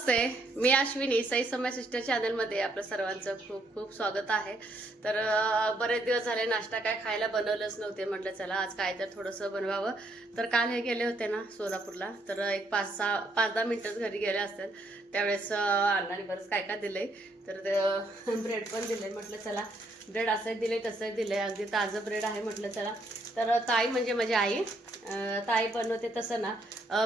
नमस्ते. मी अश्विनी सई समय सिस्टर चॅनलमध्ये आपलं सर्वांचं खूप खूप स्वागत आहे. तर बरेच दिवस झाले नाश्ता काय खायला बनवलंच नव्हते. म्हटलं चला आज काय तर थोडंसं बनवावं. तर काल हे गेले होते ना सोलापूरला. तर एक पाच सहा पाच दहा मिनटंच घरी गेले असतील. त्यावेळेस अण्णाने बरंच काय काय दिलंय. तर ब्रेड पण दिले म्हटलं चला ब्रेड असंही दिले तसंही दिले अगदी ताजं ब्रेड आहे म्हटलं चला. तर ताई म्हणजे माझी आई. ताई बनवते तसं ना.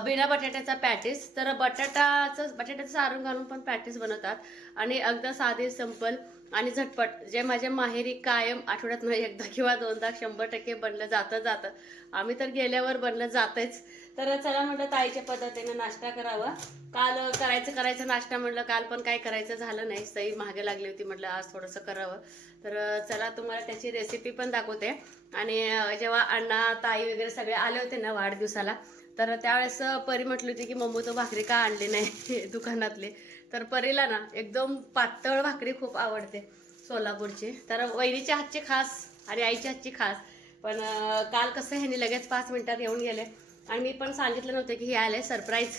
बिना बटाट्याचा पॅटीस. तर बटाटाचं बटाट्याचं सारून घालून पण पॅटीस बनवतात. आणि अगदी साधी संपल आणि झटपट जे माझ्या माहेरी कायम आठवड्यात एकदा किंवा दोनदा शंभर टक्के बनलं जातं जातं. आम्ही तर गेल्यावर बनलं जातच तर चला म्हटलं ताईच्या पद्धतीने नाश्ता करावा. काल करायचं करायचं नाश्ता म्हटलं काल पण काय करायचं झालं नाही. सई मागे लागली होती म्हटलं आज थोडंसं करावं. तर चला तुम्हाला त्याची रेसिपी पण दाखवते. आणि जेव्हा अण्णा ताई वगैरे सगळे आले होते ना वाढदिवसाला तर त्यावेळेस परी म्हटली होती की मम्मी तो भाकरी का आणली नाही दुकानातली? तर परीला ना एकदम पातळ भाकरी खूप आवडते सोलापूरची. तर वहिनीच्या हातची खास आणि आईच्या हातची खास. पण काल कसं ह्यांनी लगेच पाच मिनिटात येऊन गेले. आणि मी पण सांगितलं नव्हतं की हे आले सरप्राईज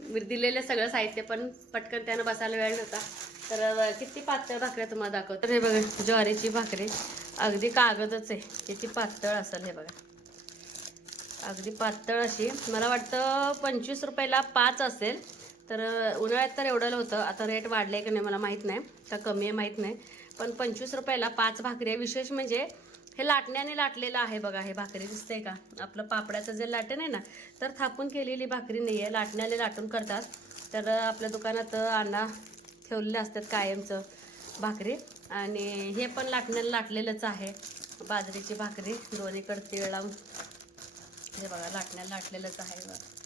मी दिलेलं सगळं साहित्य पण पटकन त्यानं बसायला वेळ नव्हता. तर किती पातळ भाकऱ्या तुम्हाला दाखवतो. हे बघा ज्वारीची भाकरी. अगदी कागदच आहे. किती पातळ असेल हे बघा. अगदी पातळ अशी. मला वाटतं पंचवीस रुपयाला पाच असेल. तर उन्हाळ्यात तर एवढं होतं आता रेट वाढले की नाही मला माहीत नाही. तर कमी आहे माहीत नाही. पण पंचवीस रुपयाला पाच भाकरी आहे. विशेष म्हणजे हे लाटण्याने लाटलेलं आहे बघा हे भाकरी दिसतंय का? आपलं पापड्याचं जे लाटण आहे ना तर थापून केलेली भाकरी नाही आहे लाटण्याने लाटून करतात. तर आपल्या दुकानात अण्णा ठेवलेले असतात कायमचं भाकरी. आणि हे पण लाटण्याला लाटलेलंच आहे. बाजरीची भाकरी दोन्हीकडे तीळ लावून. हे बघा लाटण्याला लाटलेलंच आहे. बघा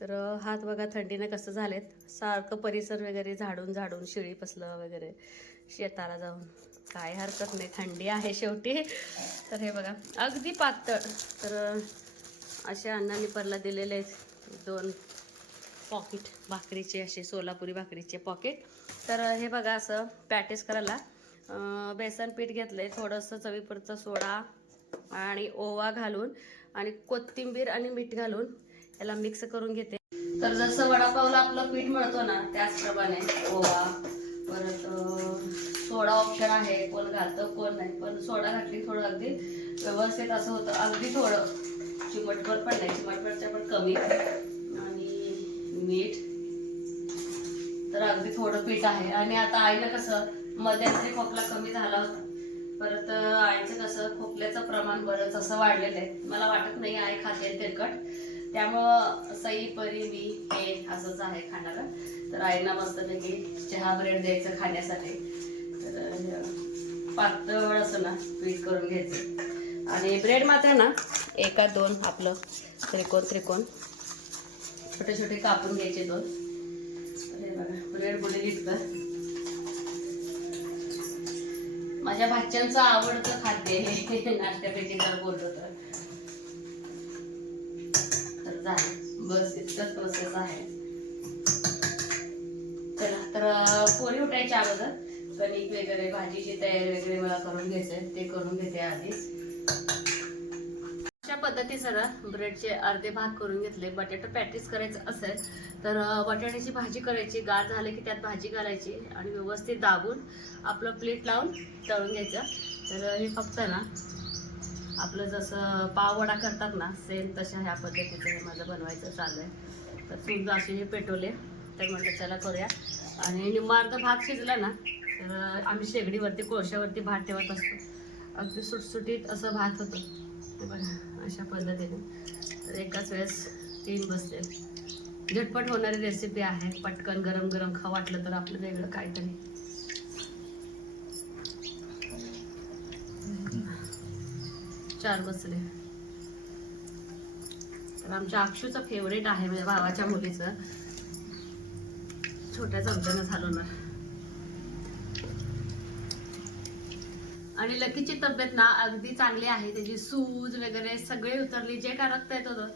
तर हात बघा थंडीनं कसं झालेत. सारखं परिसर वगैरे झाडून झाडून शिळी पसलं वगैरे शेताला जाऊन. काय हरकत नाही थंडी आहे शेवटी. तर हे बघा अगदी पातळ. तर असे अण्णांनी परला दिलेले आहेत दोन पॉकेट भाकरीचे असे सोलापुरी भाकरीचे पॉकेट तर हे बघा असं पॅटेस करायला बेसन पीठ घेतलं आहे थोडंसं चवीपुरचं सोडा आणि ओवा घालून आणि कोथिंबीर आणि मीठ घालून याला मिक्स करून घेते. तर जसं वडापावला आपलं पीठ मिळतो ना त्याचप्रमाणे ओवा परत सोडा ऑप्शन आहे. कोण घालतं कोण नाही. पण सोडा घातली थोडं अगदी व्यवस्थित असं होतं. अगदी थोडं. चिमटभर पण नाही. चिमटभरच्या पण कमी. आणि मीठ. तर अगदी थोडं पीठ आहे. आणि आता आईला कसं मध्यंतरी खोकला कमी झाला होता. परत आईचं कसं खोकल्याचं प्रमाण बरंच असं वाढलेलं आहे. मला वाटत नाही आई खाते तेलकट. त्यामुळं सई परी मी हे असंच आहे खाणारं. तर आईना मस्तपैकी चहा ब्रेड द्यायचं खाण्यासाठी. तर पातळ असं ना पीठ करून घ्यायचं. आणि ब्रेड मात्र ना एका दोन आपलं त्रिकोण त्रिकोण. छोटे छोटे कापून घ्यायचे दोन. बघा ब्रेड बुलेल इतकं. माझ्या भाच्यांचं आवडतं खाद्य हे नाश्त्यापैकी जर बोलतो तर. झालं. बस इतकंच प्रोसेस आहे. चला तर पोरी उठायच्या अगोदर कणिक वगैरे भाजीची तयारी वगैरे मला करून घ्यायचंय. ते करून घेते आधीच. अशा पद्धती सगळं ब्रेडचे अर्धे भाग करून घेतले. बटाटो पॅटीस करायचं असेल तर बटाट्याची भाजी करायची. गार झाले की त्यात भाजी घालायची आणि व्यवस्थित दाबून आपलं प्लेट लावून तळून घ्यायचं. तर हे फक्त ना आपलं जसं पाववडा करतात ना सेम तशा ह्या पद्धतीचं हे माझं बनवायचं चालू आहे. तर तूप असे हे पेटवले. तर म्हटलं चला करूया. आणि निम्मार्ध भात शिजला ना तर आम्ही शेगडीवरती कोळशावरती भात ठेवत असतो. अगदी सुटसुटीत असं भात होतं. ते बघा अशा पद्धतीने. तर एकाच वेळेस तीन बसते झटपट होणारी रेसिपी आहे. पटकन गरम गरम खा वाटलं तर आपलं वेगळं काहीतरी. चार बसले. तर आमच्या अक्षूचं फेवरेट आहे म्हणजे भावाच्या मुलीचं. छोट्या चमच्यानं झालवणार आणि लकीची तब्येत ना अगदी चांगली आहे. त्याची सूज वगैरे सगळे उतरली. जे काय रक्त येत होतं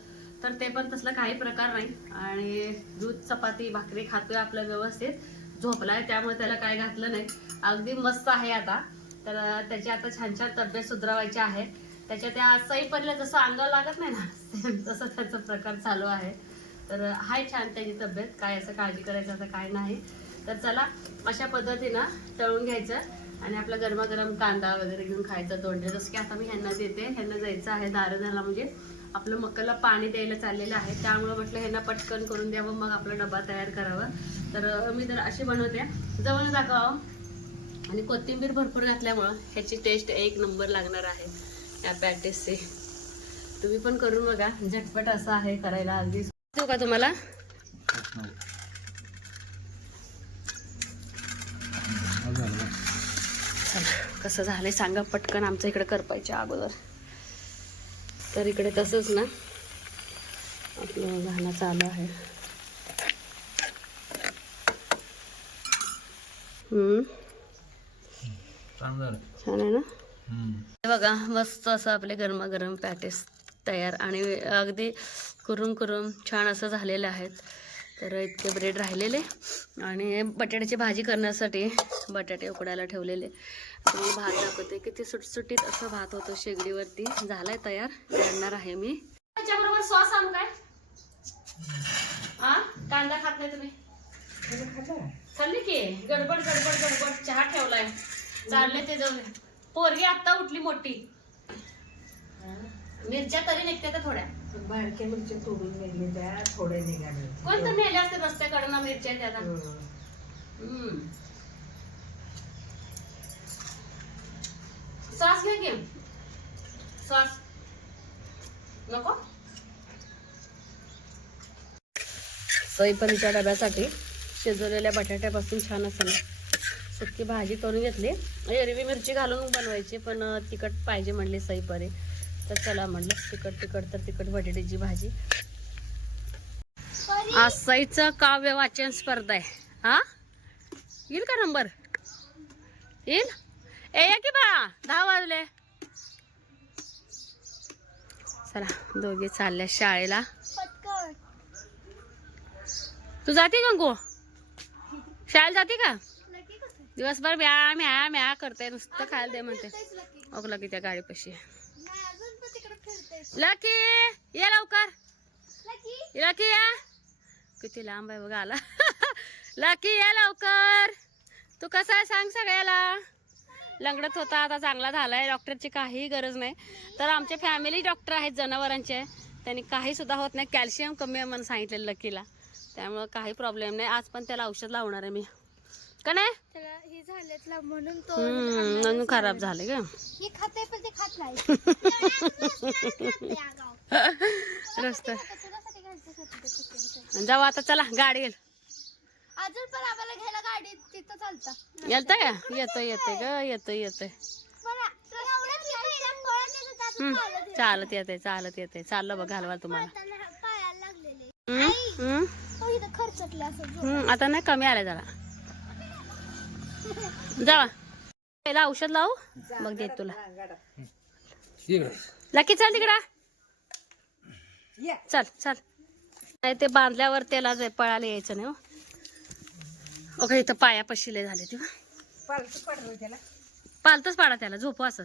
तर ते पण तसलं काही प्रकार नाही. आणि दूध चपाती भाकरी खातोय आपलं व्यवस्थित. झोपलाय त्यामुळे त्याला काय घातलं नाही. अगदी मस्त आहे आता. तर त्याची आता छान छान तब्येत सुधारायची आहे. त्याच्या त्या सई पडल्या जसं अंगावर लागत नाही ना तसं त्याचा प्रकार चालू आहे. तर हाय छान त्याची तब्येत. काय असं काळजी करायचं असं काय नाही. तर चला अशा पद्धतीनं तळून घ्यायचं आणि आपला गरमागरम कांदा वगैरे घेऊन खायचं तोंडे. जसं की आता मी ह्यांना देते. ह्यांना जायचं आहे दारदाला म्हणजे. आपलं मक्कला पाणी द्यायला चाललेलं आहे. त्यामुळं म्हटलं ह्यांना पटकन करून द्यावं मग आपला डबा तयार करावा. तर मी तर अशी बनवते. जवळ दाखवावं आणि कोथिंबीर भरपूर घातल्यामुळं ह्याची टेस्ट एक नंबर लागणार आहे. या पॅटीसची तुम्ही पण करून बघा. झटपट असं आहे करायला अगदी. देऊ का तुम्हाला? कसं झालंय सांगा पटकन. आमच्या इकडे करपायच्या अगोदर. तर इकडे तसंच ना. आपलं घाणं चालू आहे. हम्म. छान आहे ना? बघा मस्त असं आपले गरमागरम पॅटेस तयार आणि अगदी कुरुम कुरुम छान असं झालेले आहेत. तर इतके ब्रेड राहिलेले. आणि बटाट्याची भाजी करण्यासाठी बटाटे उकडायला ठेवलेले. मी भात दाखवते. किती सुटसुटीत असं भात होतं शेगडीवरती. झालाय तयार. करणार आहे मी. त्याच्याबरोबर सॉस आणू काय? हा? कांदा खात नाही तुम्ही? खाल्ली की? गडबड गडबड गडबड. चहा ठेवलाय. चालले ते जाऊन पोरगी आता उठली मोठी. मिरच्या तरी निघते त्या थोड्या. बारक्या मिरच्या तोडून नेले त्या थोड्या निघाल्या. कोणतं नेल्या असते रस्त्याकडनं मिरच्या त्याला हम्म. सॉस घे की. सॉस नको? सोईपणीच्या डब्यासाठी शिजवलेल्या बटाट्यापासून छान असं ना सुकी भाजी करून घेतली. एरवी मिरची घालून बनवायची पण तिखट पाहिजे म्हणली सईपरी तर चला म्हणलं तिखट तिखट तर तिखट बटाट्याची भाजी. आज सईचं काव्य वाचन स्पर्धा आहे. हा? येईल का नंबर? येईल? ए या की बा दहा वाजले. चला दोघे चालल्या शाळेला. तू जाते गंगू? शाळेला जाते का? दिवसभर म्या म्या म्या करते नुसतं खायला दे म्हणते. ओकला की त्या गाडीपाशी. लकी ये लवकर. लकी या. किती लांब आहे बघा आला. लकी या लवकर. तू कसा आहे सांग सगळ्याला. लंगडत होता आता चांगला झालाय. डॉक्टरची काही गरज नाही. तर आमचे फॅमिली डॉक्टर आहेत जनावरांचे. त्यांनी काही सुद्धा होत नाही. कॅल्शियम कमी आहे म्हणून सांगितलेलं लकीला. त्यामुळं काही प्रॉब्लेम नाही. आज पण त्याला औषध लावणार आहे मी. का नाही? त्याला हे झालेत ना म्हणून तो हम्म, म्हणून खराब झाले ग हे खाते पण ते खात नाही. रस्ता. तुझ्यासाठी घ्यायच्यासाठी ते चिकन. जाऊ आता चला गाडी येईल. अजून पण आम्हाला घ्यायला गाडी तिथं चालतं. येतं का? येतं येते ग येतं येते चालत येत. चालत येते चाललं बघ घालवा तुम्हाला. पळताना पायाला लागलेले. हम्म, हम्म, तो इथं खर्चटले असं जोरात. हम्म, आता नाही कमी आलाय जरा. जावा. पहिला औषध लावू? मग देत तुला. लकी चल तिकडा. या. चल चल. नाही ते बांधल्यावर त्याला जे पळायला यायचं नाही हो. ओके इथं पाया पशिले झाले ते पालखी पडलं त्याला. पालतच पाडा त्याला झोपू असं.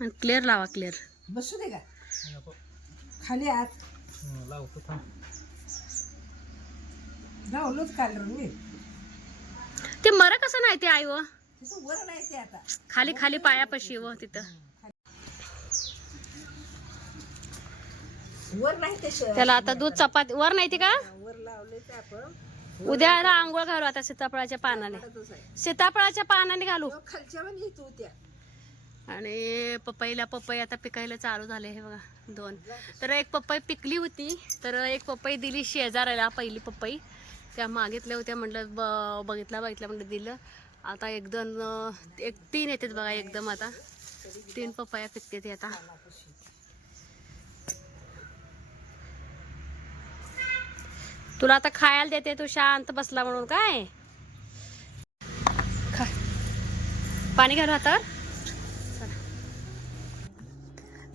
आणि क्लिअर लावा क्लिअर बसू दे का? खाली आत. लावलोच काल मी ते मर कसं नाही ते आई व. तसं वर नाही ते आता. खाली खाली पायापशी व तिथं. त्याला आता दूध चपाती वर नाही ते का? उद्या आंघोळ घालू आता सीताफळाच्या पानाने. सीताफळाच्या पानाने घालू. आणि पपईला पपई आता पिकायला चालू झाले हे बघा दोन. तर एक पपई पिकली होती तर एक पपई दिली शेजाऱ्याला पहिली पपई. त्या मागितल्या होत्या म्हटलं ब बघितला बघितलं म्हटलं दिलं. आता एकदम एक तीन येतात बघा एकदम आता. तीन पपया पिकते ते आता. तुला आता खायला देते तू शांत बसला म्हणून काय? खा. पाणी घालू आता.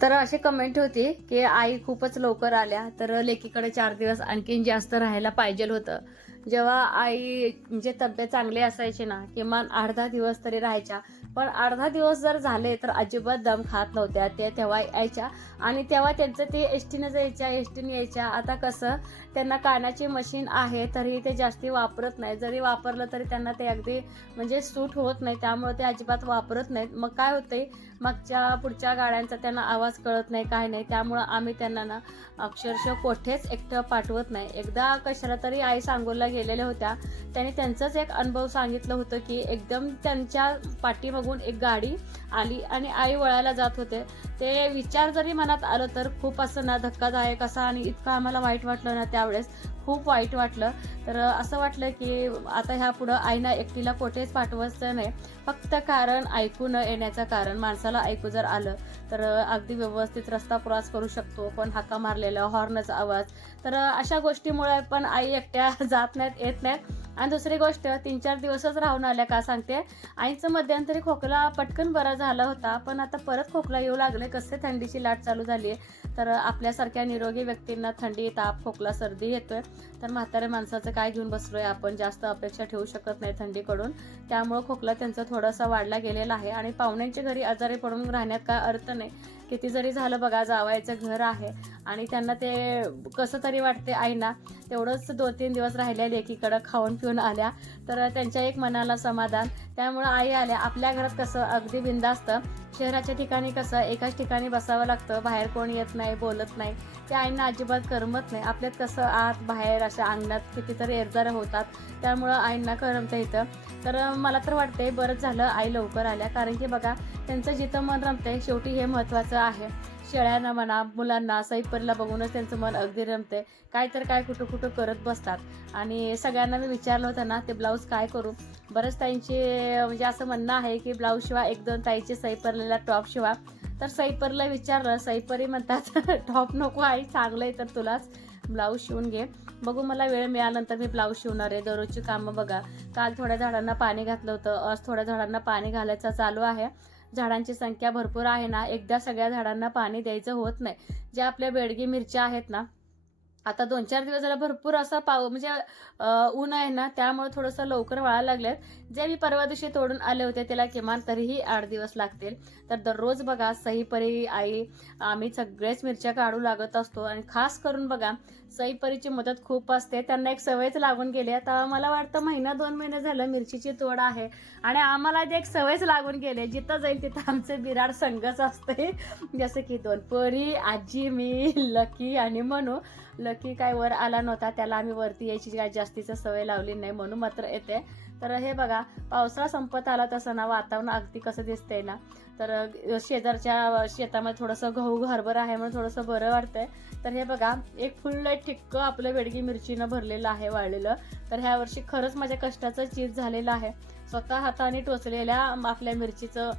तर अशी कमेंट होती की आई खूपच लवकर आल्या तर लेकीकडे चार दिवस आणखीन जास्त राहायला पाहिजे होतं. जेव्हा आई म्हणजे तब्येत चांगली असायची ना किमान अर्धा दिवस तरी राहायच्या. पण अर्धा दिवस जर झाले तर अजिबात दम खात नव्हत्या. ते तेव्हा यायच्या. आणि तेव्हा त्यांचं ते एस टीनं जायच्या एस टीने यायच्या. आता कसं त्यांना कानाचे मशीन आहे तरीही ते जास्ती वापरत नाही जरी वापरलं तरी त्यांना ते अगदी म्हणजे सूट होत नाही त्यामुळे ते अजिबात वापरत नाहीत. मग काय होते मागच्या पुढच्या गाड्यांचा त्यांना आवाज कळत नाही काय नाही. त्यामुळं आम्ही त्यांना ना अक्षरशः कोठेच एकटं पाठवत नाही. एकदा कशाला तरी आई सांगोला गेलेल्या होत्या. त्यांनी त्यांचंच एक अनुभव सांगितलं होतं की एकदम त्यांच्या पाठीमागून एक गाडी आली आणि आई वळायला जात होते. ते विचार जरी मनात आलं तर खूप असं ना धक्कादायक असा आणि इतकं आम्हाला वाईट वाटलं ना त्यावेळेस. खूप वाईट वाटलं. तर असं वाटलं की आता ह्या पुढं आईना एकटीला कोठेच पाठवायचं नाही. फक्त कारण ऐकू न येण्याचं कारण माणसाला ऐकू जर आलं तर अगदी व्यवस्थित रस्ता क्रॉस करू शकतो. पण हाका मारलेला हॉर्नचा आवाज. तर अशा गोष्टीमुळे पण आई एकट्या जात नाहीत येत नाहीत. आणि दुसरी गोष्ट तीन चार दिवसच राहून आल्या का सांगते. आईचं मध्यंतरी खोकला पटकन बरा झाला होता. पण आता परत खोकला येऊ लागले. कसे थंडीची लाट चालू झाली आहे तर आपल्यासारख्या निरोगी व्यक्तींना थंडी ताप खोकला सर्दी येतोय. तर म्हाताऱ्या माणसाचं काय घेऊन बसलोय आपण? जास्त अपेक्षा ठेवू शकत नाही थंडीकडून. त्यामुळं खोकला त्यांचा थोडासा वाढला गेलेला आहे. आणि पाहुण्यांच्या घरी आजारी पडून राहण्यात काय अर्थ नाही. किती जरी झालं बघा जावायचं घर आहे आणि त्यांना ते कसं तरी वाटते आईना तेवढंच दोन तीन दिवस राहिल्या लेकीकडं खाऊन पिऊन आल्या तर त्यांच्या एक मनाला समाधान. त्यामुळं आई आल्या. आपल्या घरात कसं अगदी बिंदास्त शहराच्या ठिकाणी कसं एकाच ठिकाणी बसावं लागतं बाहेर कोण येत नाही बोलत नाही. ते आईंना अजिबात करमत नाही. आपल्यात कसं आत बाहेर अशा अंगणात कितीतरी एरदार होतात. त्यामुळं आईंना करमतं इथं. तर मला तर वाटतंय बरंच झालं आई लवकर आल्या. कारण की बघा त्यांचं जिथं मन रमतंय शेवटी हे महत्त्वाचं आहे. शेळ्यांना म्हणा मुलांना सैपरीला बघूनच त्यांचं मन अगदी रमते काय तर काय कुठं कुठं करत बसतात. आणि सगळ्यांना मी विचारलं होतं ना ते ब्लाऊज काय करू? बरंच ताईंचे म्हणजे असं म्हणणं आहे की ब्लाऊज शिवा एक दोन ताईचे सैपरलेला टॉप शिवा. तर सैपरला विचारलं सैपरी म्हणतात टॉप नको आई चांगलं आहे तर तुलाच ब्लाऊज शिवून घे. बघू मला वेळ मिळाल्यानंतर मी ब्लाऊज शिवणार आहे. दररोजची कामं बघा. काल थोड्या झाडांना पाणी घातलं होतं. आज थोड्या झाडांना पाणी घालायचं चालू आहे. झाडांची संख्या भरपूर आहे ना. एकदा सगळ्या झाडांना पाणी द्यायचं होत नाही. ज्या आपल्या बेडगी मिरच्या आहेत ना आता दोन चार दिवस झाला भरपूर असा पाव म्हणजे ऊन आहे ना त्यामुळे थोडंसं लवकर वाळायला लागलेत. जे मी परवा दिवशी तोडून आले होते त्याला किमान तरीही आठ दिवस लागतील. तर दररोज बघा सहीपरी आई आम्ही सगळेच मिरच्या काढू लागत असतो. आणि खास करून बघा सईपरीची मदत खूप असते. त्यांना एक सवयच लागून गेली आता मला वाटतं महिना दोन महिने झालं मिरचीची तोड आहे. आणि आम्हाला जे एक सवयच लागून गेले जिथं जाईल तिथं आमचे बिराड संघच असते जसं की दोन परी आजी मी लकी आणि म्हणू लकी काय वर आला नव्हता त्याला आम्ही वरती यायची काय जास्तीचं सवय लावली नाही म्हणून मात्र येते. तर हे बघा पावसाळा संपत आला तसं ना वातावरण अगदी कसं दिसतंय ना. तर शेजारच्या शेतामध्ये थोडंसं गहू हरभर आहे म्हणून थोडंसं बरं वाटतंय. तर हे बघा एक फुल ठिक्क आपलं बेडगी मिरचीनं भरलेलं आहे वाळलेलं. तर ह्या वर्षी खरंच माझ्या कष्टाचं चीज झालेलं आहे. स्वतः हाताने टोचलेल्या आपल्या मिरचीचं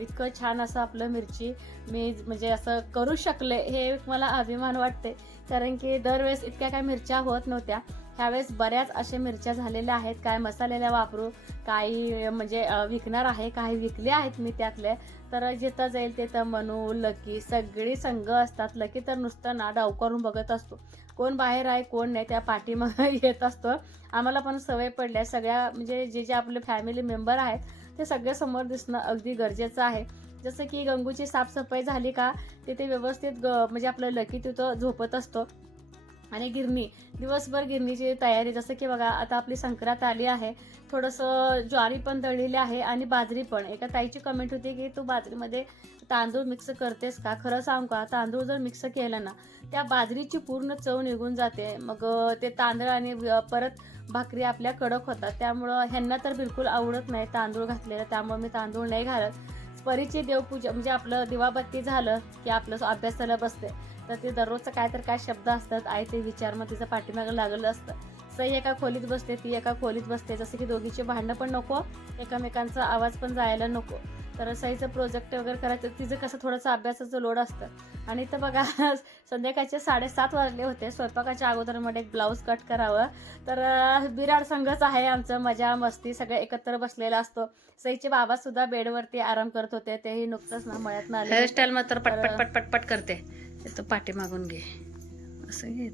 इतकं छान असं आपलं मिरची मी म्हणजे असं करू शकले हे एक मला अभिमान वाटते कारण की दरवेळेस इतक्या काय मिरच्या होत नव्हत्या. ह्यावेळेस बऱ्याच अशा मिरच्या झालेल्या आहेत. काय मसालेल्या वापरू काही म्हणजे विकणार आहे काही विकले आहेत मी त्यातले. तर जिथं जाईल तिथं मनू लकी सगळी संघ असतात. लकी तर नुसतं ना डाव करून बघत असतो. कोण बाहेर आहे कोण नाही त्या पाठीमागं येत असतो. आम्हाला पण सवय पडल्या. सगळ्या म्हणजे जे जे आपले फॅमिली मेंबर आहेत ते सगळ्यासमोर समोर दिसणं अगदी गरजेचं आहे. जसं की गंगूची साफसफाई झाली का तिथे व्यवस्थित ग म्हणजे आपलं लकी तिथं झोपत असतो. आणि गिरणी दिवसभर गिरणीची तयारी जसं की बघा आता आपली संक्रांत आली आहे. थोडंसं ज्वारी पण दळलेली आहे आणि बाजरी पण. एका ताईची कमेंट होती की तू बाजरीमध्ये तांदूळ मिक्स करतेस का? खरं सांग का तांदूळ जर मिक्स केलं ना त्या बाजरीची पूर्ण चव निघून जाते. मग ते तांदळ आणि परत भाकरी आपल्या कडक होतात. त्यामुळं ह्यांना तर बिलकुल आवडत नाही तांदूळ घातलेलं. त्यामुळे मी तांदूळ नाही घालत. परीची देवपूजा म्हणजे आपलं दिवाबत्ती झालं की आपलं अभ्यासाला बसते तर ते दररोजचं काय तर काय शब्द असतात आई ते विचार मग तिचं पाठीमागं लागलं असतं. सई एका खोलीत बसते ती एका खोलीत बसते. जसं की दोघीचे भांडणं पण नको एकमेकांचा आवाज पण जायला नको. तर सईचं प्रोजेक्ट वगैरे करायचं तिचं कसं थोडंसं अभ्यासाचं लोड असतं. आणि इथं बघा संध्याकाळचे साडेसात वाजले होते. स्वयंपाकाच्या अगोदरमध्ये एक ब्लाऊज कट करावं. तर बिराड संघच आहे आमचं. मजा मस्ती सगळं एकत्र बसलेला असतो. सईचे बाबा सुद्धा बेडवरती आराम करत होते. तेही नुकतंच ना मळ्यात आले हेअरस्टाईल मात्र तर- पटपट पटपट पट करते. येतो पाठी मागून घे. असं घे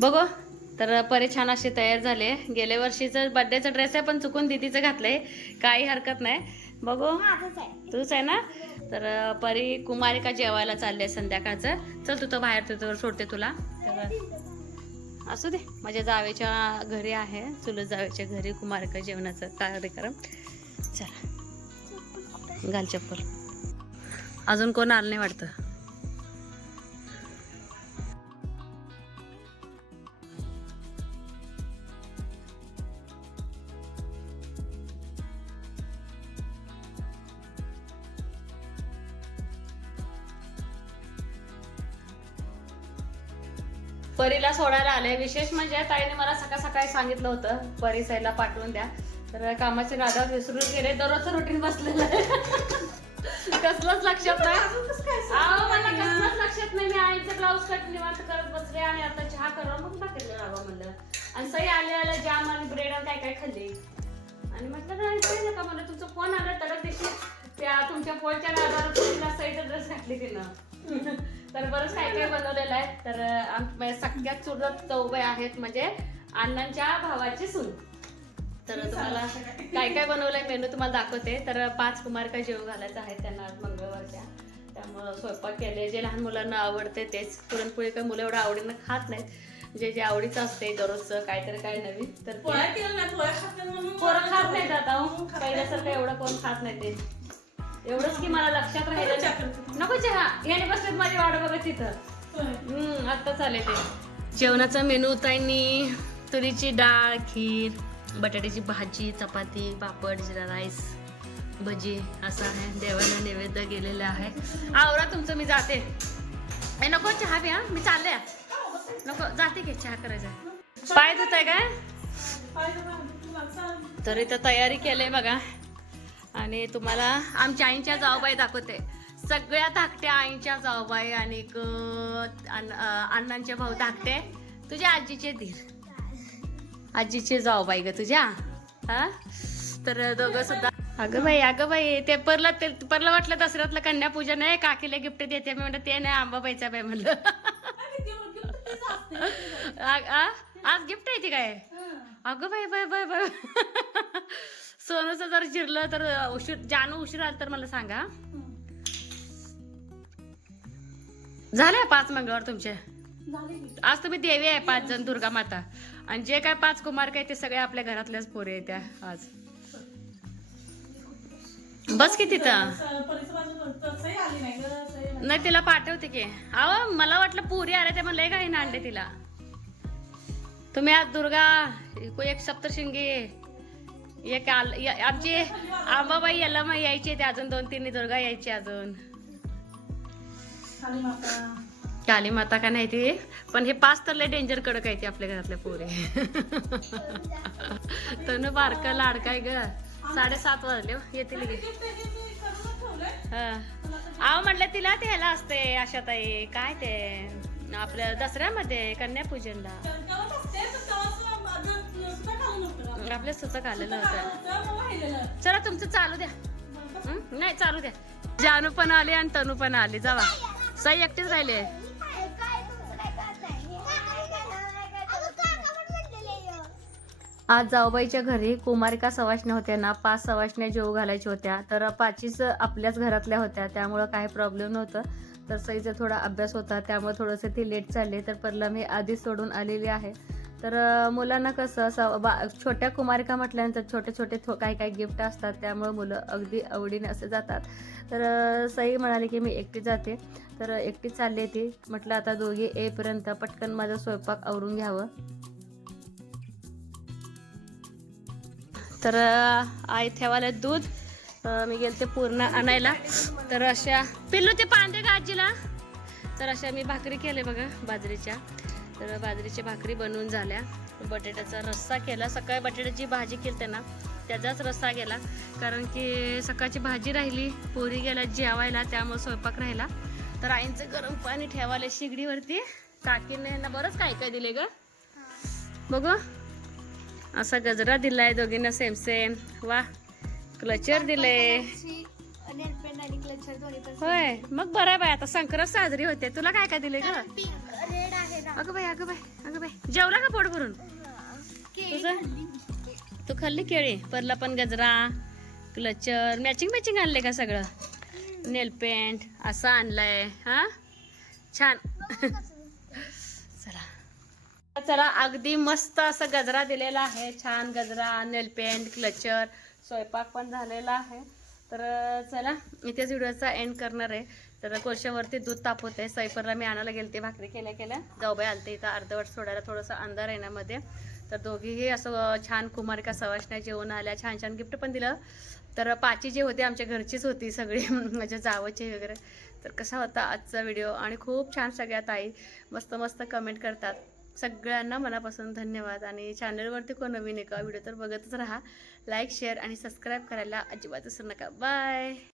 बघू. तर परे छान असे तयार झाले गेल्या वर्षीचं बर्थडेचा ड्रेस आहे पण चुकून दिदीचं घातलंय. काही हरकत नाही. बघू. तूच आहे ना? तर परी कुमारिका जेवायला चालले आहे संध्याकाळचं. चल तू तर बाहेर तुझ्यावर सोडते तुला. तर असू दे. माझ्या जावेच्या घरी आहे. चुलत जावेच्या घरी कुमारिका जेवणाचा कार्यक्रम. चला. घाल चप्पल. अजून कोण आलं नाही वाटतं? परीला सोडायला आले विशेष म्हणजे ताईने मला सकाळ सकाळी सांगितलं होतं परी साईडला पाठवून द्या. तर कामाच्या नादात विसरून गेले. दररोजचं रुटीन बसलेलं आहे. कसलंच लक्षात नाही. अहो, मला कसलंच लक्षात नाही. मी आईचं ब्लाऊज कट निवांत करत बसले आणि आता चहा करून मग भाकरी राहावं म्हणलं. आणि सई आले आले जाम आणि ब्रेड आणि काय काय खाल्ले? आणि म्हटलं नाही का मला तुमचा फोन आला तर त्या तुमच्या फोनच्या तिला सईचा ड्रेस घातली तिनं. तर बरंच काय काय बनवलेलं आहे. तर माझ्या सगळ्यात चुरत चौबाई आहेत म्हणजे अण्णांच्या भावाची सून. तर तुम्हाला काय काय बनवलंय मेनू तुम्हाला दाखवते. तर पाच कुमारका जेव घालायचं आहे त्यांना आज मंगळवारच्या. त्यामुळं स्वयंपाक केले. जे लहान मुलांना आवडते तेच पुरणपोळी काय मुलं एवढं आवडीनं खात नाहीत. जे जे आवडीचं असते दररोजचं काहीतरी काय नवीन तर पोळ्या पोळ्या खात नाही नाहीत आता हो. पहिल्यासारखं एवढं कोण खात नाही ते. एवढंच की मला लक्षात राहिलं नको चहा. याने बसलेत माझी वाट बघत तिथं. हम्म आता चाले ते. जेवणाचा मेनू ताईंनी तुरीची डाळ खीर बटाट्याची भाजी चपाती पापड जिरा राईस भजी असं आहे. देवाला नैवेद्य गेलेलं आहे. आवरा तुमचं मी जाते. ए नको चहा प्या. मी चालले. नको जाते की चहा करायचा पाय धुत आहे काय तर इथं तयारी केली बघा. आणि तुम्हाला आमच्या आईंच्या जाऊबाई दाखवते. सगळ्या धाकट्या आईंच्या जाऊबाई आणि अण्णांचे भाऊ धाकटे. तुझ्या आजीचे धीर आजीचे जाऊबाई ग तुझ्या. हा? तर दोघं सुद्धा अगं बाई अगं बाई ते परला ते परला वाटलं दसऱ्यातलं कन्यापूजन आहे काकीला गिफ्ट देते. मी म्हणलं ते नाही आंबाबाईचा बाई म्हणलं? आज गिफ्ट आहे ती काय? अगं बाय बाय बाय बाय सोनूचं जर जिरलं तर उशीर जानू उशीर आला तर मला सांगा. झाले पाच मंगळवार तुमचे? आज तुम्ही देवी आहे पाच जण दुर्गा माता. आणि जे काय पाच कुमार काय ते सगळे आपल्या घरातल्याच पोरे आहेत त्या आज. बस की तिथं. नाही तिला पाठवते की. अहो मला वाटलं पुरी आले ते म्हणलं काही आणले तिला. तुम्ही आज दुर्गा एक सप्तशृंगी एक आल आमची आंबाबाई याला मग यायची ते अजून दोन तीन दुर्गा यायची अजून. काली माता. का नाही ती? पण हे पाच तर लय डेंजर कडक आहे ती आपल्या घरातल्या पोरे. तनु बारका लाडका आहे ग. साडेसात वाजले हो. येतील हा. अहो म्हटलं तिला ते ह्याला असते आशाताई काय ते? आपल्या दसऱ्यामध्ये कन्यापूजनला. आपल्या सुतक आलेलं होतं चला तुमचं चालू द्या? नाही चालू द्या. जानू पण आली आणि तनू पण आली. जावा सई एकटीच राहिली. आज जाऊबाईच्या घरी कुमारिका सवाशण्या होत्या ना. पाच सवाशण्या जेव घालायच्या होत्या. तर पाचीच आपल्याच घरातल्या होत्या. त्यामुळं काही प्रॉब्लेम नव्हतं. तर सईचा थोडा अभ्यास होता. त्यामुळे थोडंसं ती लेट चालले तर परला मी आधीच सोडून आलेली आहे. तर मुलांना कसं असं बा छोट्या कुमारिका म्हटल्यानंतर छोटे छोटे थो काही काही गिफ्ट असतात त्यामुळे मुलं अगदी आवडीने असे जातात. तर सई म्हणाली की मी एकटी जाते. तर एकटी चालली ती. म्हटलं आता दोघी येईपर्यंत पटकन माझा स्वयंपाक आवरून घ्यावं. तर आई ठेवायला दूध. मी मी गेलते पूर्ण आणायला. तर अशा पिल्लू ते पांढरे गाजीला. तर अशा मी भाकरी केले बघा बाजरीच्या. तर बाजरीची भाकरी बनवून झाल्या. बटाट्याचा रस्सा केला. सकाळी बटाट्याची भाजी केली ना त्याचाच रस्सा गेला कारण की सकाळची भाजी राहिली पोरी गेल्या जेवायला त्यामुळे स्वयंपाक राहिला. तर आईंचं गरम पाणी ठेवायला शिगडीवरती काकीने ना बरंच काय काय दिले ग? बघू. असा गजरा दिलाय दोघींना सेम सेम वा क्लचर दिले. होय मग बरं बाय आता संक्रांत साजरी होते. तुला काय काय दिले ग? अगं बाई अगं बाई अगं बाई. जेवला का पोट भरून? तुझं? तू खाल्ली केळी? परला पण गजरा क्लचर मॅचिंग मॅचिंग आणले का सगळं? नेल पेंट असं आणलंय हा? छान. चला. चला अगदी मस्त असं गजरा दिलेला आहे. छान गजरा नेल पेंट क्लचर स्वयंपाक पण झालेला आहे. तर चला इथेच व्हिडिओचा एंड करणार आहे. तर कोळशावरती दूध तापवत. आहे सैफरला मी आणायला गेलते भाकरी केल्या केल्या. जाऊबाई आलते इथं अर्धवट सोडायला थोडंसं अंधार आहे मध्ये. तर दोघीही असं छान कुमारिका सवाशण्या जेवण आल्या. छान छान गिफ्ट पण दिलं. तर पाची जे होते आमच्या घरचीच होती सगळी म्हणजे माझ्या जावचे वगैरे. तर कसा होता आजचा व्हिडिओ? आणि खूप छान सगळ्या ताई मस्त मस्त कमेंट करतात. सगळ्यांना मनापासून धन्यवाद. आणि चॅनलवरती कोण नवीन एका का? व्हिडिओ तर बघतच राहा. लाईक शेअर आणि सबस्क्राईब करायला अजिबात विसरू नका. बाय